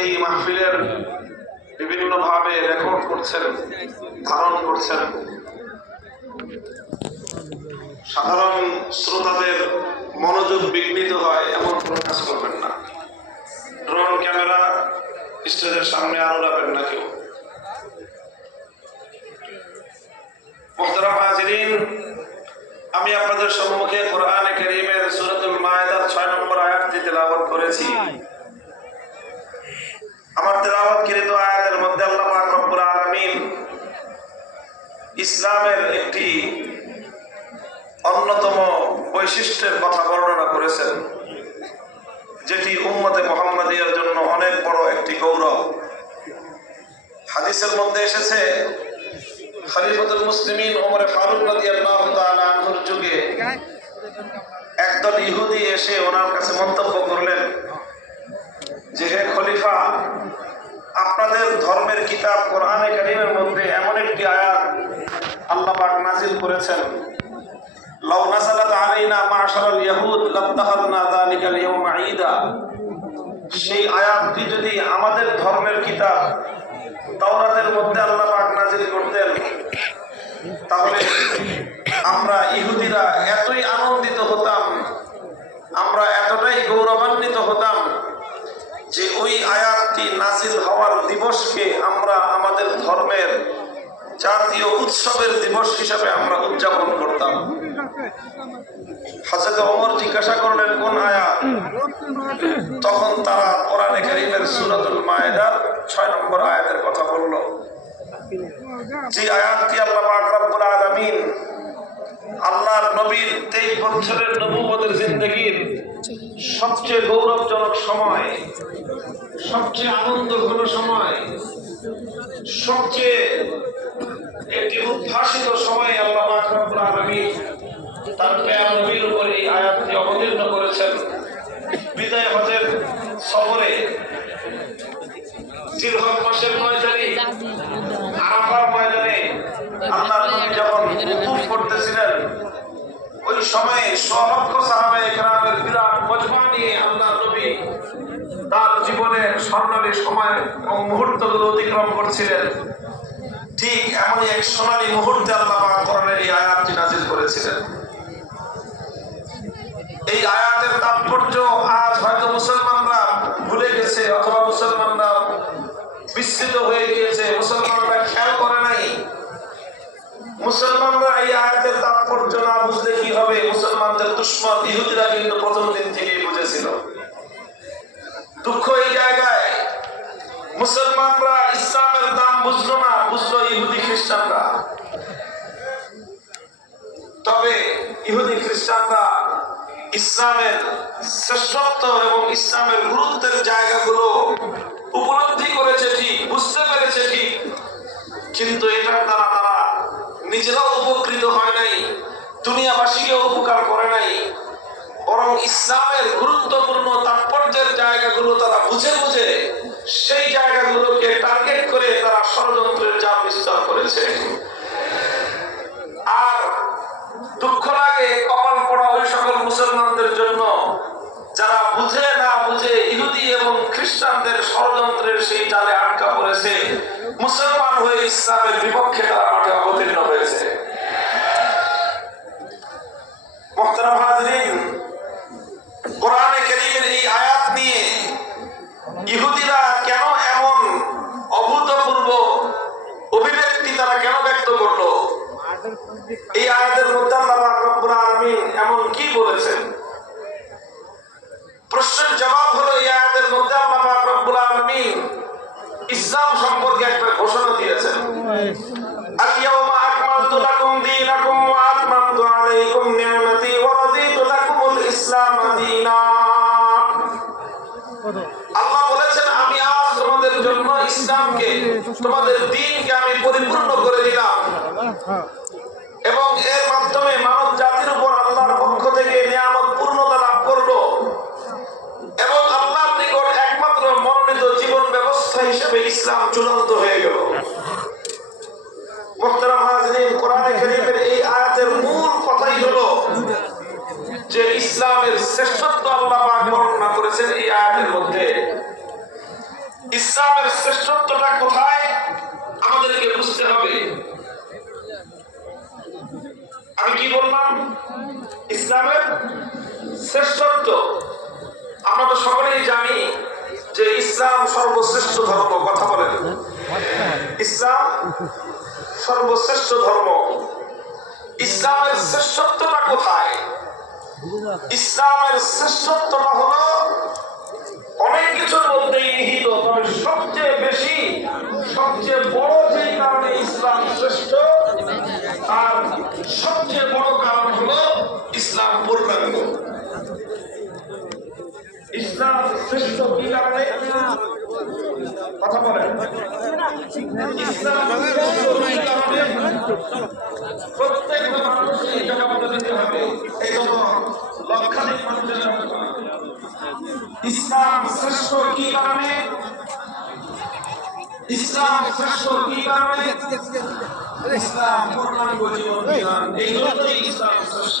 এই মাহফিলের বিভিন্ন ভাবে রেকর্ড করছেন, ধারণ করছেন। সাধারণ শ্রোতাদের মনোযোগ বিঘ্নিত হয়, এমন কোনো কাজ করবেন না। ড্রোন, ক্যামেরা, স্টেজের সামনে আলো রাখবেন না কেউ। আমি আপনাদের সম্মুখে কোরআনে কারীমের সূরাতুল মায়েদার 6 নম্বর আয়াতটি তেলাওয়াত করেছি। আমার তেলাওয়াতকৃত আয়াতের মধ্যে আল্লাহ রব্বুল আলামিন ইসলামের একটি অন্যতম বৈশিষ্ট্যের কথা বর্ণনা করেছেন, যেটি উম্মতে মোহাম্মদিয়ার জন্য অনেক বড় একটি গৌরব। হাদিসের মধ্যে এসেছে, খলিফাতুল মুসলিমিন ওমরে ফারুক রাদিয়াল্লাহু তাআলা আনহুর যুগে একদল ইহুদি এসে ওনার কাছে মন্তব্য করলেন যে, হে খলিফা আপনাদের ধর্মের কিতাব কোরআনে কারীমের মধ্যে এমন একটি আয়াত আল্লাহ নাজিল করেছেন। সেই যদি আমাদের ধর্মের কিতাব মধ্যে আল্লাহ করতেন, তাহলে আমরা ইহুদিরা এতই আনন্দিত হতাম, আমরা এতটাই গৌরবান্বিত হতাম যে ওই আয়াতটি নাজিল হওয়ার দিবসকে আমরা আমাদের ধর্মের জাতীয় উৎসবের দিবস হিসাবে আমরা উদযাপন করতাম। কোন আয়াত? তখন তারা মায়েদার 6 নম্বর আয়াতের কথা যে আল্লাহ নবীর 23 বছরের নবুয়তের জিন্দেগীর সবচেয়ে গৌরবজনক সময়, সবচেয়ে আনন্দঘন সময়, সবচেয়ে একটি উদ্ভাসিত সময় আল্লাহ পাক রব্বুল তার প্রেম নবীর উপর এই আয়াতটি অবতীর্ণ করেছেন। বিদায় হজের সফরে মাসের নয় তারিখ আরাফার ময়দানে আল্লাহর নবী যখন করতেছিলেন, ওই সময়ে সাহাবায়ে কেরামের বিরাট মজমা নিয়ে আল্লাহর নবী তার জীবনের স্বর্ণালী সময় এবং মুহূর্তগুলো অতিক্রম করছিলেন ঠিক এমনই এক সোনালী মুহূর্তে আল্লাহ কোরআনের এই আয়াতটি নাজিল করেছিলেন। এই আয়াতের তাৎপর্য আজ হয়তো মুসলমানরা ভুলে গেছে অথবা মুসলমানরা বিস্তৃত হয়ে গিয়েছে, মুসলমানরা খেয়াল করে নাই। মুসলমানরা এই আয়াতের তাৎপর্য না বুঝলে কি হবে? মুসলমানদের দুশ্মন ইহুদিরা কিন্তু প্রথম দিন থেকেই বুঝেছিল। দুঃখ এই জায়গায় মুসলমানরা ইসলামের দাম বুঝলো না, বুঝলো ইহুদি খ্রিস্টানরা। তবে ইহুদি খ্রিস্টানরা ইসলামের শ্রেষ্ঠত্ব এবং ইসলামের গুরুত্বের জায়গাগুলো উপলব্ধি করেছে ঠিক, বুঝতে পেরেছে ঠিক। কিন্তু এটার দ্বারা তারা নিজেরাও উপকৃত হয় নাই দুনিয়াবাসীকে উপকার করে নাই। বরং ইসলামের গুরুত্বপূর্ণ জায়গাগুলো তারা বুঝে বুঝে সেই জায়গাগুলোকে টার্গেট করে তারা ষড়যন্ত্রের জাল বিস্তার করেছে। আর দুঃখ লাগে, কপাল পড়া ওই সকল মুসলমানদের জন্য, যারা বুঝে না বুঝে ইহুদি এবং খ্রিস্টানদের ষড়যন্ত্রের সেই জালে আটকা পড়েছে, মুসলমান হয়ে ইসলামের বিপক্ষে তারা মাঠে অবতীর্ণ হয়েছে। মোহতারাম হাজরিন এই আয়াতের মধ্যে আল্লাহ রব্বুল আলামিন এমন কি বলেছেন? প্রশ্নের জবাব হলো এই আয়াতের মধ্যে আল্লাহ রব্বুল আলামিন ইসলাম সম্পর্কে একটা ঘোষণা দিয়েছেন। আল ইয়াউমা আকমালতু লাকুম দীনাকুম ওয়া আতমামতু আলাইকুম নি'মাতি ওয়া রাদিতু লাকুমুল ইসলাম দীনা। আল্লাহ বলেছেন, আমি আজ তোমাদের জন্য ইসলামকে, তোমাদের দ্বীনকে আমি পরিপূর্ণ করে দিলাম। এবং এর মাধ্যমে মানব জাতির উপর আল্লাহর পক্ষ থেকে নিয়ামত পূর্ণতা লাভ করল এবং আল্লাহর নিকট একমাত্র মনোনীত জীবন ব্যবস্থা হিসেবে ইসলাম চূড়ান্ত হয়ে গেল। ইসলামের শ্রেষ্ঠত্বটা কোথায় আমাদেরকে বুঝতে হবে আমি কি বললাম ইসলামের শ্রেষ্ঠত্ব আমরা তো সকলেই জানি যে ইসলাম সর্বশ্রেষ্ঠ ধর্ম, কথা বলেন। ইসলাম সর্বশ্রেষ্ঠ ধর্ম। ইসলামের শ্রেষ্ঠত্বটা কোথায়? ইসলামের শ্রেষ্ঠত্বটা হলো অনেক কিছুর মধ্যেই নিহিত তবে সবচেয়ে বেশি, সবচেয়ে বড় যে কারণে ইসলাম শ্রেষ্ঠ আর সবচেয়ে বড় কারণ হলো ইসলাম পূর্ণাঙ্গ ইসলাম শ্রেষ্ঠ কি কারণে কথা বলেন ইসলাম শ্রেষ্ঠ কি কারণে প্রত্যেকটা মানুষ এই ইসলাম শ্রেষ্ঠ কি কারণে ইসলাম শ্রেষ্ঠ কি কারণে ইসলাম ইসলাম শ্রেষ্ঠ।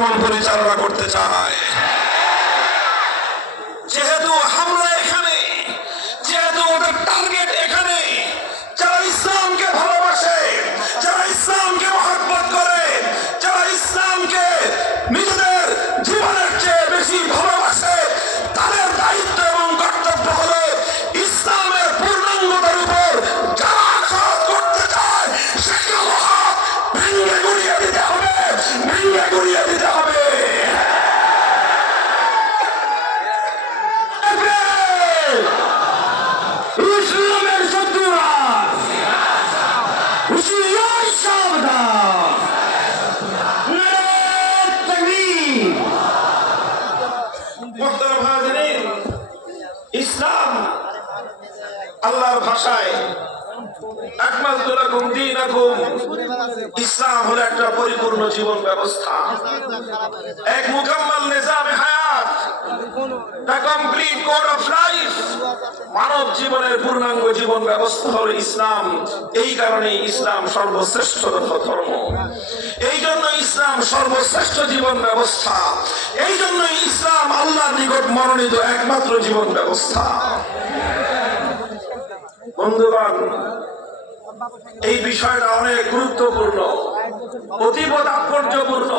আক্রমণ পরিচালনা করতে চায়। পরিপূর্ণ জীবন ব্যবস্থা। এক মুকাম্মাল মানব জীবনের পূর্ণাঙ্গ জীবন ব্যবস্থা হলো ইসলাম। এই কারণে ইসলাম সর্বশ্রেষ্ঠ ধর্ম। এই জন্য ইসলাম সর্বশ্রেষ্ঠ জীবন ব্যবস্থা। এই জন্য ইসলাম আল্লাহর নিকট মনোনীত একমাত্র জীবন ব্যবস্থা। বন্ধুগণ, এই বিষয়টা অনেক গুরুত্বপূর্ণ, অতীব তাৎপর্যপূর্ণ।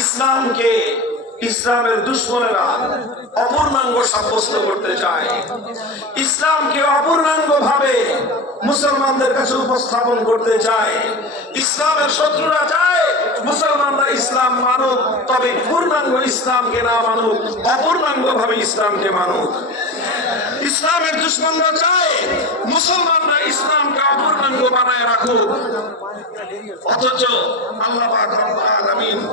ইসলামকে ইসলামের দুশ্মনেরা অপূর্ণাঙ্গ সাব্যস্ত করতে চায়। ইসলামকে অপূর্ণাঙ্গ ভাবে মুসলমানদের কাছে উপস্থাপন করতে চায়। ইসলামের শত্রুরা চায় মুসলমানরা ইসলাম মানুক, তবে পূর্ণাঙ্গ ইসলামকে না মানুক অপূর্ণাঙ্গ ভাবে ইসলামকে মানুক। ইসলামের দুশ্মনরা চায় মুসলমানরা ইসলামকে অপূর্ণাঙ্গ বানায় রাখুক। অথচ আল্লাহ আলামিন